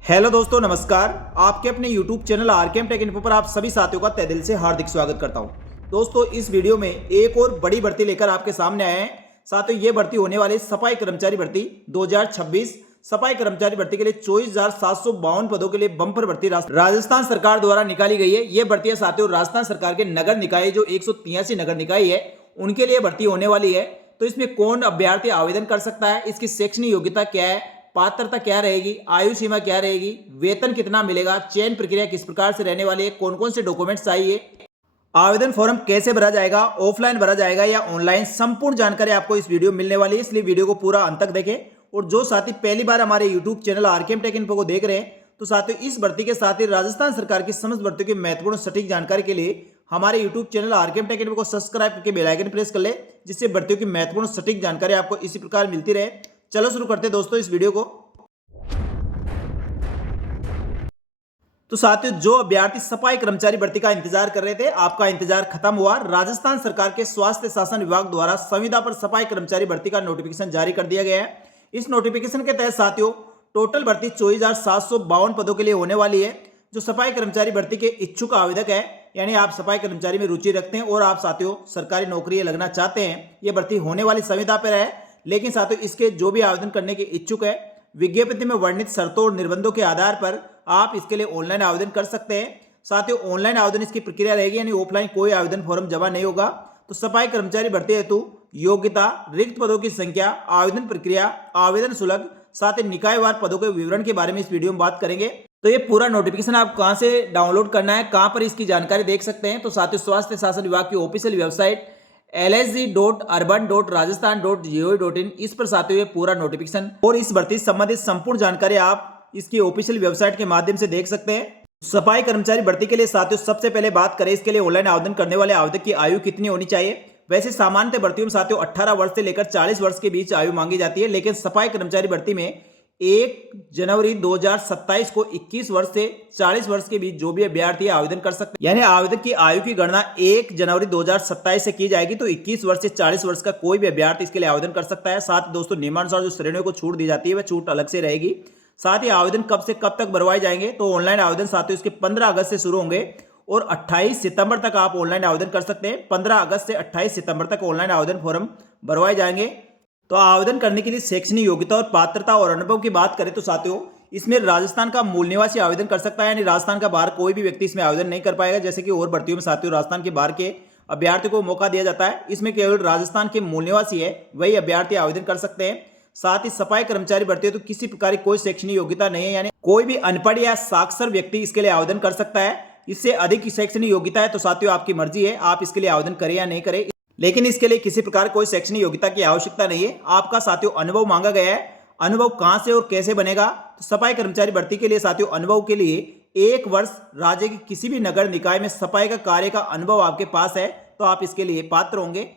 Hello दोस्तों, नमस्कार। आपके अपने YouTube channel RKM take info पर आप सभी साथियों का तहे दिल से हार्दिक स्वागत करता हूं। दोस्तों, इस वीडियो में एक और बड़ी भर्ती लेकर आपके सामने आए हैं। साथियों, ये भर्ती होने वाली सफाई कर्मचारी भर्ती 2026 सफाई कर्मचारी भर्ती के लिए 24,752 पदों के लिए बम्पर भर्ती राजस्थान सरकार द्वारा निकाली गई है। ये भर्तियां साथियों राजस्थान सरकार के नगर निकाय जो 183 नगर निकाय है उनके लिए भर्ती होने वाली है। तो इसमें कौन अभ्यर्थी आवेदन कर सकता है, इसकी शैक्षणिक योग्यता क्या है, पात्रता क्या रहेगी, आयु सीमा क्या रहेगी, वेतन कितना मिलेगा, चयन प्रक्रिया किस प्रकार से रहने वाली है, कौन कौन से डॉक्यूमेंट्स चाहिए, आवेदन फॉर्म कैसे भरा जाएगा, ऑफलाइन भरा जाएगा या ऑनलाइन, संपूर्ण जानकारी आपको इस वीडियो में मिलने वाली है। इसलिए वीडियो को पूरा अंत तक देखें। और जो साथी पहली बार हमारे YouTube channel RKM take info को देख रहे हैं, तो साथियों इस भर्ती के साथ ही राजस्थान सरकार की समस्त भर्तियों की महत्वपूर्ण सटीक जानकारी के लिए हमारे YouTube channel RKM take info को सब्सक्राइब करके बेल आइकन प्रेस कर ले, जिससे भर्तियों की महत्वपूर्ण सटीक जानकारी आपको इसी प्रकार मिलती रहे। चलो शुरू करते हैं दोस्तों इस वीडियो को। तो साथियों, जो अभ्यर्थी सफाई कर्मचारी भर्ती का इंतजार कर रहे थे, आपका इंतजार खत्म हुआ। राजस्थान सरकार के स्वास्थ्य शासन विभाग द्वारा संविदा पर सफाई कर्मचारी भर्ती का नोटिफिकेशन जारी कर दिया गया है। इस नोटिफिकेशन के तहत साथियों टोटल भर्ती 24,752 पदों के लिए होने वाली है। जो सफाई कर्मचारी भर्ती के इच्छुक आवेदक है, यानी आप सफाई कर्मचारी में रुचि रखते हैं और आप साथियों सरकारी नौकरी लगना चाहते हैं, ये भर्ती होने वाली संविदा पर है। लेकिन साथियों इसके जो भी आवेदन करने के इच्छुक है, विज्ञप्ति में वर्णित शर्तों और निर्बंधों के आधार पर आप इसके लिए ऑनलाइन आवेदन कर सकते हैं। साथियों ऑनलाइन आवेदन इसकी प्रक्रिया रहेगी, यानी ऑफलाइन कोई आवेदन फॉर्म जमा नहीं होगा। तो सफाई कर्मचारी भर्ती हेतु योग्यता, रिक्त पदों की संख्या, आवेदन प्रक्रिया, आवेदन शुल्क, साथ ही निकायवार पदों के विवरण के बारे में इस वीडियो में बात करेंगे। तो ये पूरा नोटिफिकेशन आप कहां से डाउनलोड करना है, कहां पर इसकी जानकारी देख सकते हैं, तो साथियों स्वास्थ्य शासन विभाग की ऑफिशियल वेबसाइट lsg.urban.rajasthan.gov.in इस पर साथियों ये पूरा नोटिफिकेशन और इस भर्ती से संबंधित संपूर्ण जानकारी आप इसकी ऑफिशियल वेबसाइट के माध्यम से देख सकते हैं। सफाई कर्मचारी भर्ती के लिए साथियों सबसे पहले बात करें, इसके लिए ऑनलाइन आवेदन करने वाले आवेदक की आयु कितनी होनी चाहिए। वैसे सामान्य भर्तियों में साथियों 18 वर्ष से लेकर 40 वर्ष के बीच आयु मांगी जाती है, लेकिन सफाई कर्मचारी भर्ती में 1 जनवरी 2027 को 21 वर्ष से 40 वर्ष के बीच जो भी अभ्यर्थी आवेदन कर सकते हैं, यानी आवेदक की आयु की गणना 1 जनवरी 2027 से की जाएगी। तो 21 वर्ष से 40 वर्ष का कोई भी अभ्यर्थी इसके लिए आवेदन कर सकता है। साथ ही दोस्तों नियमानुसार जो श्रेणियों को छूट दी जाती है वह छूट अलग से रहेगी। साथ ही आवेदन कब से कब तक भरवाए जाएंगे, तो ऑनलाइन आवेदन साथियों इसके 15 अगस्त से शुरू होंगे और 28 सितंबर तक आप ऑनलाइन आवेदन कर सकते हैं। 15 अगस्त से 28 सितंबर तक ऑनलाइन आवेदन फॉर्म भरवाए जाएंगे। तो आवेदन करने के लिए शैक्षणिक योग्यता और पात्रता और अनुभव की बात करें तो साथियों इसमें राजस्थान का मूल निवासी आवेदन कर सकता है, यानी राजस्थान का बाहर कोई भी व्यक्ति इसमें आवेदन नहीं कर पाएगा। जैसे कि और भर्तियों में साथियों राजस्थान के बाहर के अभ्यर्थी को मौका दिया जाता है, इसमें केवल राजस्थान के मूल निवासी है वही अभ्यर्थी आवेदन कर सकते हैं। साथ ही सफाई कर्मचारी भर्ती है तो किसी प्रकार की कोई शैक्षणिक योग्यता नहीं है, यानी कोई भी अनपढ़ या साक्षर व्यक्ति इसके लिए आवेदन कर सकता है। इससे अधिक की शैक्षणिक योग्यता है तो साथियों आपकी मर्जी है, आप इसके लिए आवेदन करें या नहीं करें, लेकिन इसके लिए किसी प्रकार कोई शैक्षणिक योग्यता की आवश्यकता नहीं है। आपका साथियों अनुभव मांगा गया है। अनुभव कहां से और कैसे बनेगा, तो सफाई कर्मचारी भर्ती के लिए साथियों अनुभव के लिए 1 वर्ष राज्य के किसी भी नगर निकाय में सफाई का कार्य का अनुभव आपके पास है तो आप इसके लिए पात्र होंगे।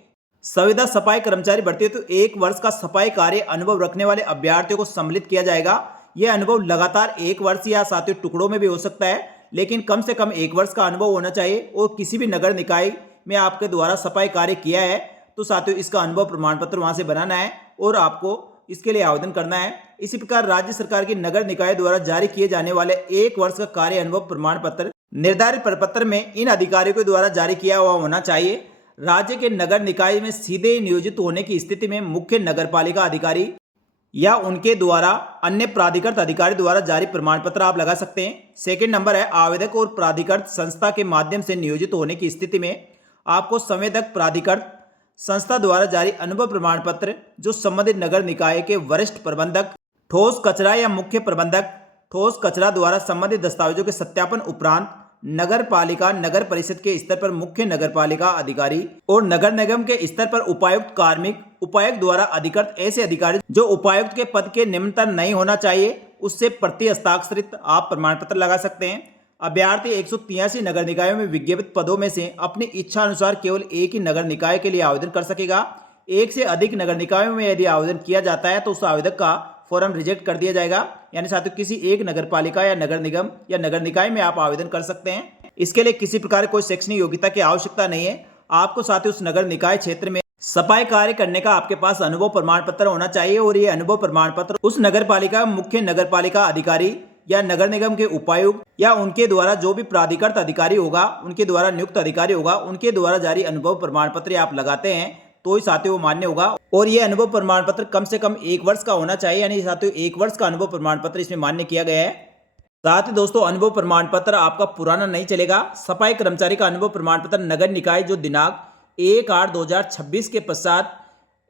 संविदा सफाई कर्मचारी भर्ती तो 1 वर्ष का सफाई कार्य अनुभव रखने वाले अभ्यर्थियों को सम्मिलित किया जाएगा। यह अनुभव लगातार 1 वर्ष या साथियों टुकड़ों में भी हो सकता है, लेकिन कम से कम 1 वर्ष का अनुभव होना चाहिए और किसी भी नगर निकाय में आपके द्वारा सफाई कार्य किया है तो साथियों इसका अनुभव प्रमाण पत्र वहां से बनाना है और आपको इसके लिए आवेदन करना है। इसी प्रकार राज्य सरकार की नगर निकाय द्वारा जारी किए जाने वाले 1 वर्ष का कार्य अनुभव प्रमाण पत्र निर्धारित प्रपत्र में इन अधिकारियों के द्वारा जारी किया हुआ होना चाहिए। राज्य के नगर निकाय में सीधे नियोजित होने की स्थिति में मुख्य नगरपालिका अधिकारी या उनके द्वारा अन्य प्राधिकृत अधिकारी द्वारा जारी प्रमाण पत्र आप लगा सकते हैं। सेकंड नंबर है आवेदक और प्राधिकृत संस्था के माध्यम से नियोजित होने की स्थिति में आपको संवेदक प्राधिकृत संस्था द्वारा जारी अनुभव प्रमाण पत्र जो संबंधित नगर निकाय के वरिष्ठ प्रबंधक, ठोस कचरा या मुख्य प्रबंधक ठोस कचरा द्वारा संबंधित दस्तावेजों के सत्यापन उपरांत नगर पालिका नगर परिषद के स्तर पर मुख्य नगर पालिका अधिकारी और नगर निगम के स्तर पर उपायुक्त कार्मिक उपायुक्त द्वारा अधिकृत ऐसे अधिकारी जो उपायुक्त के पद के निम्नतम नहीं होना चाहिए उससे प्रति हस्ताक्षरित आप प्रमाण पत्र लगा सकते हैं। अभ्यर्थी 183 नगर निकायों में विज्ञापित पदों में से अपनी इच्छा अनुसार केवल एक ही नगर निकाय के लिए आवेदन कर सकेगा। एक से अधिक नगर निकायों में यदि आवेदन किया जाता है तो उस आवेदक का फॉर्म रिजेक्ट कर दिया जाएगा। यानी साथियों किसी एक नगर पालिका या नगर निगम या नगर निकाय में आप आवेदन कर सकते हैं। इसके लिए किसी प्रकार कोई शैक्षणिक योग्यता की आवश्यकता नहीं है। आपको साथियों उस नगर निकाय क्षेत्र में सफाई कार्य करने का आपके पास अनुभव प्रमाण पत्र होना चाहिए और ये अनुभव प्रमाण पत्र उस नगर पालिका मुख्य नगर पालिका अधिकारी या नगर निगम के उपायुक्त या उनके द्वारा जो भी प्राधिकृत अधिकारी होगा, उनके द्वारा नियुक्त अधिकारी होगा, उनके द्वारा जारी अनुभव प्रमाण पत्र आप लगाते हैं तो ही साथियों वो मान्य होगा। और ये अनुभव प्रमाण पत्र कम से कम 1 वर्ष का होना चाहिए, यानी साथियों 1 वर्ष का अनुभव प्रमाण पत्र इसमें मान्य किया गया है। साथ ही दोस्तों अनुभव प्रमाण पत्र आपका पुराना नहीं चलेगा। सफाई कर्मचारी का अनुभव प्रमाण पत्र नगर निकाय जो दिनांक 1/8/2026 के पश्चात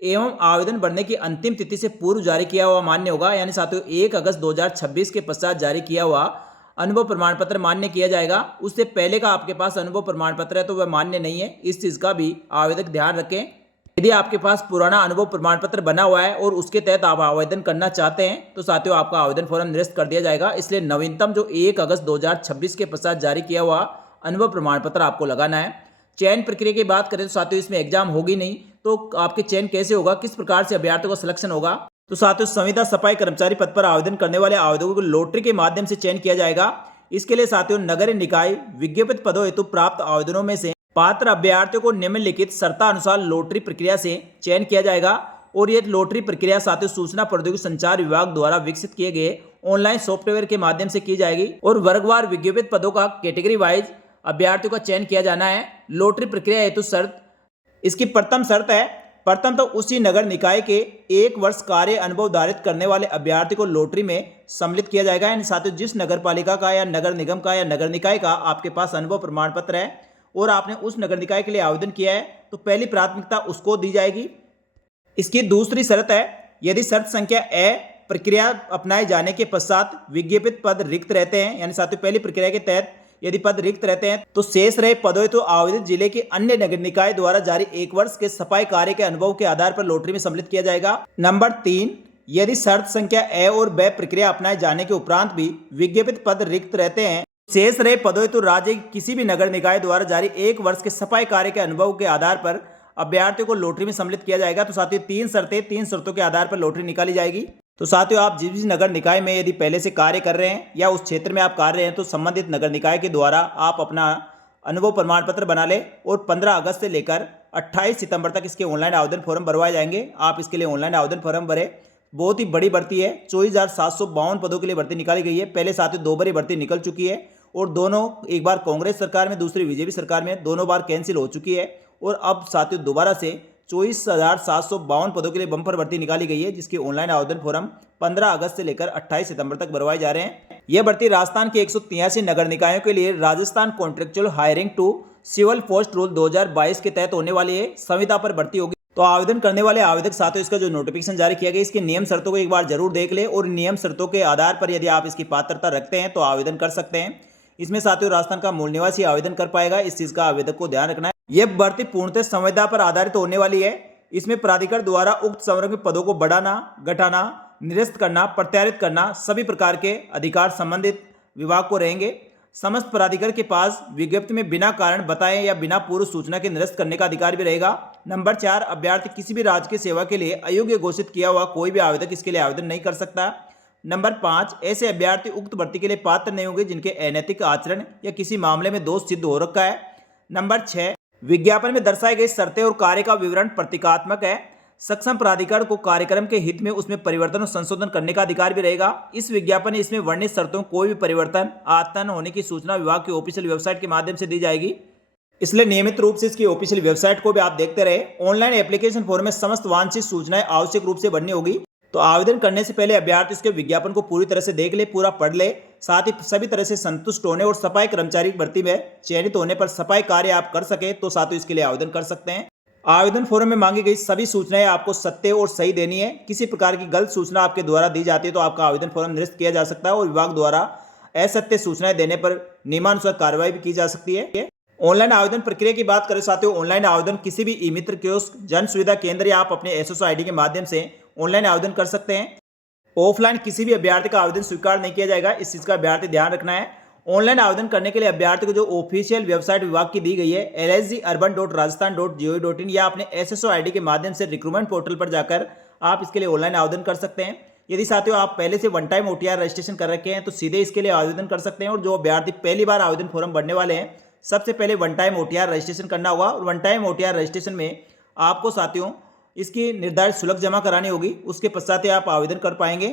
एवं आवेदन भरने की अंतिम तिथि से पूर्व जारी किया हुआ मान्य होगा, यानी साथियों 1 अगस्त 2026 के पश्चात जारी किया हुआ अनुभव प्रमाण पत्र मान्य किया जाएगा। उससे पहले का आपके पास अनुभव प्रमाण पत्र है तो वह मान्य नहीं है। इस चीज़ का भी आवेदक ध्यान रखें। यदि आपके पास पुराना अनुभव प्रमाण पत्र बना हुआ है और उसके तहत आप आवेदन करना चाहते हैं तो साथियों आपका आवेदन फॉर्म निरस्त कर दिया जाएगा। इसलिए नवीनतम जो 1 अगस्त 2026 के पश्चात जारी किया हुआ अनुभव प्रमाण पत्र आपको लगाना है। चयन प्रक्रिया की बात करें तो साथियों इसमें एग्जाम होगी नहीं, तो आपके चयन कैसे होगा, किस प्रकार से अभ्यर्थियों का सिलेक्शन होगा। तो साथियों संविदा सफाई कर्मचारी पद पर आवेदन करने वाले आवेदकों को लॉटरी के माध्यम से चयन किया जाएगा। इसके लिए साथियों नगर निकाय विज्ञापित पदों हेतु प्राप्त आवेदनों में से पात्र अभ्यर्थियों को निम्नलिखित शर्तानुसार लॉटरी प्रक्रिया से चयन किया जाएगा। और ये लॉटरी प्रक्रिया साथियों सूचना प्रौद्योगिकी संचार विभाग द्वारा विकसित किए गए ऑनलाइन सॉफ्टवेयर के माध्यम से की जाएगी और वर्गवार विज्ञापित पदों का कैटेगरी वाइज अभ्यर्थियों का चयन किया जाना है। लॉटरी प्रक्रिया हेतु शर्त, इसकी प्रथम शर्त है, प्रथम तो उसी नगर निकाय के 1 वर्ष कार्य अनुभव धारित करने वाले अभ्यर्थी को लॉटरी में सम्मिलित किया जाएगा। यानी साथियों जिस नगर पालिका का या नगर निगम का या नगर निकाय का आपके पास अनुभव प्रमाण पत्र है और आपने उस नगर निकाय के लिए आवेदन किया है तो पहली प्राथमिकता उसको दी जाएगी। इसकी दूसरी शर्त है, यदि शर्त संख्या ए प्रक्रिया अपनाए जाने के पश्चात विज्ञापित पद रिक्त रहते हैं, यानी साथियों पहली प्रक्रिया के तहत यदि पद रिक्त रहते हैं तो शेष रहे पदों तो आवेदित जिले के अन्य नगर निकाय द्वारा जारी 1 वर्ष के सफाई कार्य के अनुभव के आधार पर लॉटरी में सम्मिलित किया जाएगा। नंबर 3, यदि शर्त संख्या ए और बी प्रक्रिया अपनाए जाने के उपरांत भी विज्ञापित पद रिक्त रहते हैं, शेष रहे पदों तो राज्य किसी भी नगर निकाय द्वारा जारी 1 वर्ष के सफाई कार्य के अनुभव के आधार पर अभ्यर्थियों को लॉटरी में सम्मिलित किया जाएगा। तो साथियों 3 शर्तों के आधार पर लॉटरी निकाली जाएगी। तो साथियों आप जिस भी नगर निकाय में यदि पहले से कार्य कर रहे हैं या उस क्षेत्र में आप कार्य हैं तो संबंधित नगर निकाय के द्वारा आप अपना अनुभव प्रमाण पत्र बना लें और 15 अगस्त से लेकर 28 सितंबर तक इसके ऑनलाइन आवेदन फॉर्म भरवाए जाएंगे। आप इसके लिए ऑनलाइन आवेदन फॉर्म भरें। बहुत ही बड़ी भर्ती है, 24,752 पदों के लिए भर्ती निकाली गई है। पहले साथियों 2 बार भर्ती निकल चुकी है और दोनों, एक बार कांग्रेस सरकार में, दूसरी बीजेपी सरकार में, दोनों बार कैंसिल हो चुकी है। और अब साथियों दोबारा से 24,752 पदों के लिए बम्पर भर्ती निकाली गई है, जिसके ऑनलाइन आवेदन फॉर्म 15 अगस्त से लेकर 28 सितंबर तक भरवाए जा रहे हैं। यह भर्ती राजस्थान के 183 नगर निकायों के लिए Rajasthan contractual hiring to civil post rule 2022 के तहत होने वाली है संविदा पर भर्ती होगी। तो आवेदन करने वाले आवेदक साथियों इसका जो नोटिफिकेशन जारी किया गया इसके नियम शर्तों को एक बार जरूर देख ले और नियम शर्तों के आधार पर यदि आप इसकी पात्रता रखते हैं तो आवेदन कर सकते हैं। इसमें साथियों राजस्थान का मूल निवासी आवेदन कर पाएगा, इस चीज का आवेदक को ध्यान रखना है। यह भर्ती पूर्णतः संविदा पर आधारित होने वाली है। इसमें प्राधिकार द्वारा उक्त संवर्ग पदों को बढ़ाना, घटाना, निरस्त करना, प्रत्यारित करना सभी प्रकार के अधिकार संबंधित विभाग को रहेंगे। समस्त प्राधिकार के पास विज्ञप्ति में बिना कारण बताए या बिना पूर्व सूचना के निरस्त करने का अधिकार भी रहेगा। नंबर 4, अभ्यर्थी किसी भी राज्य की सेवा के लिए अयोग्य घोषित किया हुआ कोई भी आवेदक इसके लिए आवेदन नहीं कर सकता। नंबर 5, ऐसे अभ्यर्थी उक्त भर्ती के लिए पात्र नहीं होंगे जिनके अनैतिक आचरण या किसी मामले में दोष सिद्ध हो रखा है। नंबर 6, विज्ञापन में दर्शाई गई शर्तें और कार्य का विवरण प्रतीकात्मक है। सक्षम प्राधिकार को कार्यक्रम के हित में उसमें परिवर्तन और संशोधन करने का अधिकार भी रहेगा। इस विज्ञापन इसमें वर्णित शर्तों कोई भी परिवर्तन आतन होने की सूचना विभाग की ऑफिशियल वेबसाइट के माध्यम से दी जाएगी। इसलिए नियमित रूप से इसकी ऑफिशियल वेबसाइट को भी आप देखते रहे। ऑनलाइन एप्लीकेशन फॉर्म में समस्त वांछित सूचनाएं आवश्यक रूप से भरनी होगी। तो आवेदन करने से पहले अभ्यर्थी इसके विज्ञापन को पूरी तरह से देख ले, पूरा पढ़ ले, साथ ही सभी तरह से संतुष्ट होने और सफाई कर्मचारी भर्ती में चयनित होने पर सफाई कार्य आप कर सके तो साथियों इसके लिए आवेदन कर सकते हैं। आवेदन फॉर्म में मांगी गई सभी सूचनाएं आपको सत्य और सही देनी है। किसी प्रकार की गलत सूचना आपके द्वारा दी जाती है तो आपका आवेदन फॉर्म निरस्त किया जा सकता है और विभाग द्वारा असत्य सूचनाएं देने पर नियमानुसार कार्रवाई भी की जा सकती है। ऑनलाइन आवेदन प्रक्रिया की बात करें साथियों, ऑनलाइन आवेदन किसी भी ई मित्र कियोस्क, जन सुविधा केंद्र या आप अपने एसएसओ आईडी के माध्यम से ऑनलाइन आवेदन कर सकते हैं। ऑफलाइन किसी भी अभ्यर्थी का आवेदन स्वीकार नहीं किया जाएगा, इस चीज का अभ्यर्थी ध्यान रखना है। ऑनलाइन आवेदन करने के लिए अभ्यर्थी को जो ऑफिशियल वेबसाइट विभाग की दी गई है lsgurban.rajasthan.gov.in या अपने एसएसओ आईडी के माध्यम से रिक्रूटमेंट पोर्टल पर जाकर आप इसके लिए ऑनलाइन आवेदन कर सकते हैं। यदि साथियों आप पहले से वन टाइम ओटीआर रजिस्ट्रेशन कर रखे हैं तो सीधे इसके लिए आवेदन कर सकते हैं। और जो अभ्यर्थी पहली बार आवेदन फॉर्म भरने वाले हैं सबसे पहले वन टाइम ओटीआर रजिस्ट्रेशन करना होगा। और वन टाइम ओटीआर रजिस्ट्रेशन में आपको साथियों इसकी निर्धारित शुल्क जमा करानी होगी, उसके पश्चात आप आवेदन कर पाएंगे।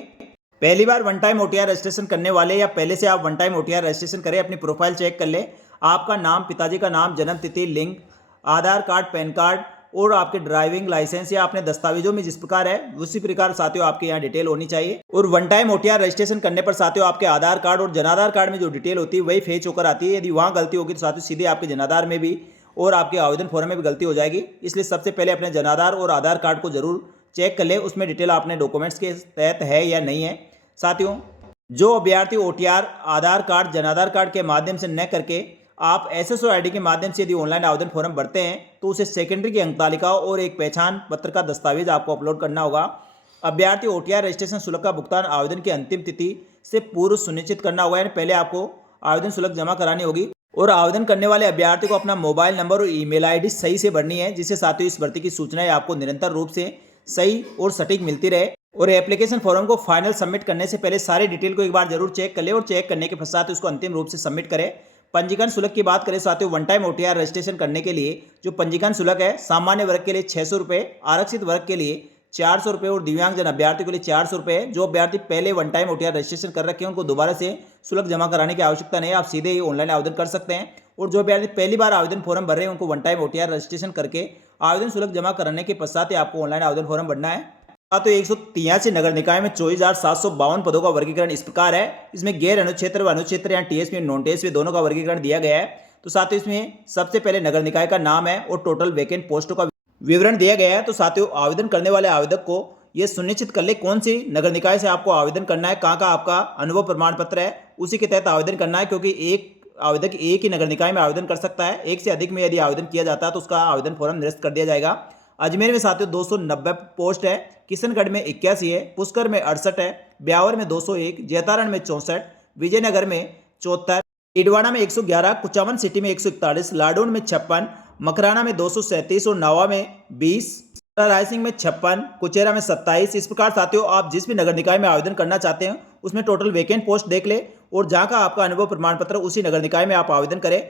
पहली बार वन टाइम ओटीआर रजिस्ट्रेशन करने वाले या पहले से आप वन टाइम ओटीआर रजिस्ट्रेशन करें, अपनी प्रोफाइल चेक कर ले। आपका नाम, पिताजी का नाम, जन्म तिथि, लिंग, आधार कार्ड, पैन कार्ड और आपके ड्राइविंग लाइसेंस या अपने दस्तावेजों में जिस प्रकार है उसी प्रकार साथियों आपके यहाँ डिटेल होनी चाहिए। और वन टाइम ओटीआर रजिस्ट्रेशन करने पर साथियों आपके आधार कार्ड और जनाधार कार्ड में जो डिटेल होती है वही फेच होकर आती है। यदि वहाँ गलती होगी तो साथियों सीधे आपके जनाधार में भी और आपके आवेदन फॉर्म में भी गलती हो जाएगी। इसलिए सबसे पहले अपने जनाधार और आधार कार्ड को जरूर चेक कर ले, उसमें डिटेल आपने डॉक्यूमेंट्स के तहत है या नहीं है। साथियों, जो अभ्यर्थी ओटीआर आधार कार्ड, जनाधार कार्ड के माध्यम से न करके आप एसएसओ आईडी के माध्यम से यदि ऑनलाइन आवेदन फॉर्म भरते हैं तो उसे सेकेंडरी की अंक तालिका और एक पहचान पत्र का दस्तावेज आपको अपलोड करना होगा। अभ्यर्थी ओटीआर रजिस्ट्रेशन शुल्क का भुगतान आवेदन की अंतिम तिथि से पूर्व सुनिश्चित करना होगा, यानी पहले आपको आवेदन शुल्क जमा करानी होगी। और आवेदन करने वाले अभ्यर्थी को अपना मोबाइल नंबर और ईमेल आईडी सही से भरनी है, जिससे साथियों इस भर्ती की सूचनाएं आपको निरंतर रूप से सही और सटीक मिलती रहे। और एप्लीकेशन फॉर्म को फाइनल सबमिट करने से पहले सारी डिटेल को एक बार जरूर चेक कर ले और चेक करने के पश्चात उसको अंतिम रूप से सबमिट करें। पंजीकरण शुल्क की बात करें साथियों, वन टाइम ओटीआर रजिस्ट्रेशन करने के लिए जो पंजीकरण शुल्क है, सामान्य वर्ग के लिए 600 रुपये, आरक्षित वर्ग के लिए 400 रुपये और दिव्यांगजन अभ्यर्थी के लिए 400 रुपये। जो अभ्यर्थी पहले वन टाइम ओटीआर रजिस्ट्रेशन कर रखे हैं उनको दोबारा से शुल्क जमा कराने की आवश्यकता नहीं है, आप सीधे ही ऑनलाइन आवेदन कर सकते हैं। और जो अभ्यर्थी पहली बार आवेदन फॉर्म भर रहे हैं उनको वन टाइम ओटीआर रजिस्ट्रेशन करके आवेदन शुल्क जमा कराने के पश्चात ही आपको ऑनलाइन आवेदन फॉर्म भरना है। तो 183 नगर निकाय में 24,752 पदों का वर्गीकरण इस प्रकार है। इसमें गैर अनुक्षेत्र व अनुक्षेत्र या टीएसपी नॉन टीएसपी दोनों का वर्गीकरण दिया गया है। तो साथियों इसमें सबसे पहले नगर निकाय का नाम है और टोटल वैकेंट पोस्टों का विवरण दिया गया है। तो साथियों आवेदन करने वाले आवेदक को यह सुनिश्चित कर ले कौन सी नगर निकाय से आपको आवेदन करना है, कहाँ का आपका अनुभव प्रमाण पत्र है, उसी के तहत आवेदन करना है। क्योंकि एक आवेदक एक ही नगर निकाय में आवेदन कर सकता है, एक से अधिक में यदि आवेदन किया जाता है तो उसका आवेदन फॉर्म निरस्त कर दिया जाएगा। अजमेर में साथियों 290 पोस्ट है, किशनगढ़ में 81 है, पुष्कर में 68 है, ब्यावर में 201, जैतारण में 64, विजयनगर में 74, इडवाना में 111, कुचामन सिटी में 141, लाडौन में 56, मकराना में 237 और नावा में 20, रायसिंह में 56, कुचेरा में 27। इस प्रकार साथियों आप जिस भी नगर निकाय में आवेदन करना चाहते हैं उसमें टोटल वैकेंट पोस्ट देख ले और जहाँ का आपका अनुभव प्रमाण पत्र उसी नगर निकाय में आप आवेदन करें।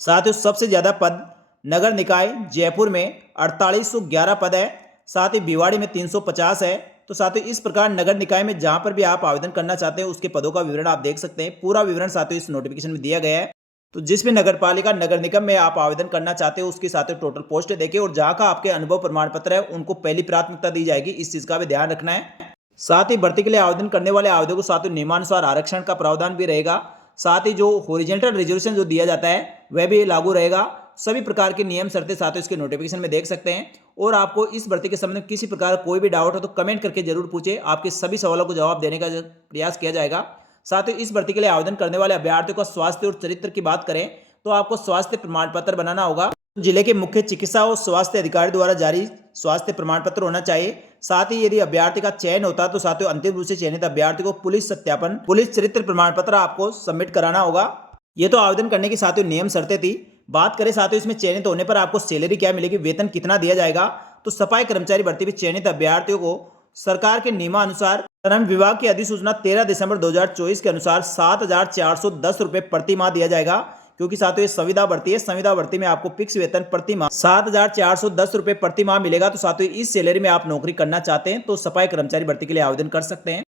साथियों सबसे ज्यादा पद नगर निकाय जयपुर में 4811 पद है, साथ ही भिवाड़ी में 350 है। तो साथियों इस प्रकार नगर निकाय में जहां पर भी आप आवेदन करना चाहते हैं उसके पदों का विवरण आप देख सकते हैं। पूरा विवरण साथियों इस नोटिफिकेशन में दिया गया है। तो जिस भी नगर पालिका नगर निगम में आप आवेदन करना चाहते हो उसकी साथियों टोटल पोस्ट देखिए और जहां का आपके अनुभव प्रमाण पत्र है उनको पहली प्राथमिकता दी जाएगी, इस चीज का भी ध्यान रखना है। साथ ही भर्ती के लिए आवेदन करने वाले आवेदकों को साथियों नियमानुसार आरक्षण का प्रावधान भी रहेगा। साथ ही जो हॉरिजॉन्टल रिजर्वेशन जो दिया जाता है वह भी लागू रहेगा। सभी प्रकार के नियम शर्तें साथियों इसके नोटिफिकेशन में देख सकते हैं। और आपको इस भर्ती के संबंध में किसी प्रकार कोई भी डाउट हो तो कमेंट करके जरूर पूछे, आपके सभी सवालों को जवाब देने का प्रयास किया जाएगा। साथ ही इस भर्ती के लिए आवेदन करने वाले अभ्यर्थियों का स्वास्थ्य और चरित्र की बात करें तो आपको स्वास्थ्य प्रमाण पत्र बनाना होगा। जिले के मुख्य चिकित्सा और स्वास्थ्य अधिकारी द्वारा जारी स्वास्थ्य प्रमाण पत्र होना चाहिए। साथ ही यदि अभ्यर्थी का चयन होता है तो साथियों अंतिम रूप से चयनित अभ्यर्थी को पुलिस सत्यापन, पुलिस चरित्र प्रमाण पत्र आपको सबमिट कराना होगा। ये तो आवेदन करने की साथियों नियम शर्तें थी। बात करें साथियों इसमें चयनित होने पर आपको सैलरी क्या मिलेगी, वेतन कितना दिया जाएगा। तो सफाई कर्मचारी भर्ती में चयनित अभ्यर्थियों को सरकार के नियमानुसार श्रम विभाग की अधिसूचना 13 दिसंबर 2024 के अनुसार 7,410 रुपये प्रति माह दिया जाएगा। क्योंकि साथियों ये संविदा भर्ती है, संविदा भर्ती में आपको फिक्स वेतन प्रति माह 7,410 रुपये प्रति माह मिलेगा। तो साथियों इस सैलरी में आप नौकरी करना चाहते हैं तो सफाई कर्मचारी भर्ती के लिए आवेदन कर सकते हैं।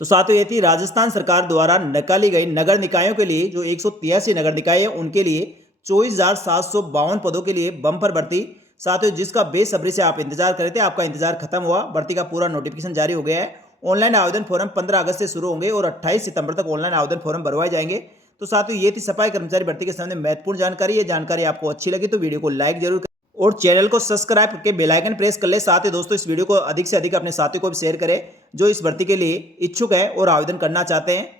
तो साथियों ये थी राजस्थान सरकार द्वारा निकाली गई नगर निकायों के लिए जो 183 नगर निकाय है उनके लिए 24,752 पदों के लिए बम्पर भर्ती। साथियों जिसका बेसब्री से आप इंतजार कर रहे थे, आपका इंतजार खत्म हुआ। भर्ती का पूरा नोटिफिकेशन जारी हो गया है। ऑनलाइन आवेदन फॉर्म 15 अगस्त से शुरू होंगे और 28 सितंबर तक ऑनलाइन आवेदन फॉर्म भरवाए जाएंगे। तो साथियों ये थी सफाई कर्मचारी भर्ती के संबंध में महत्वपूर्ण जानकारी। ये जानकारी आपको अच्छी लगी तो वीडियो को लाइक जरूर करें और चैनल को सब्सक्राइब करके बेल आइकन प्रेस कर ले। साथ ही दोस्तों इस वीडियो को अधिक से अधिक अपने साथियों को भी शेयर करें जो इस भर्ती के लिए इच्छुक है और आवेदन करना चाहते हैं।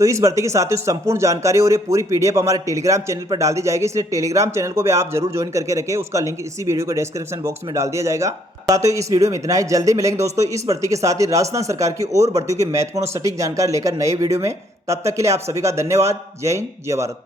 तो इस भर्ती की साथियों संपूर्ण जानकारी और ये पूरी पीडीएफ हमारे टेलीग्राम चैनल पर डाल दी जाएगी, इसलिए टेलीग्राम चैनल को भी आप जरूर ज्वाइन करके रखें। उसका लिंक इसी वीडियो के डिस्क्रिप्शन बॉक्स में डाल दिया जाएगा। साथियों इस वीडियो में इतना ही, जल्दी मिलेंगे दोस्तों इस भर्ती के साथ ही राजस्थान सरकार की और भर्तियों की महत्वपूर्ण और सटीक जानकारी लेकर नए वीडियो में। तब तक के लिए आप सभी का धन्यवाद। जय हिंद, जय भारत।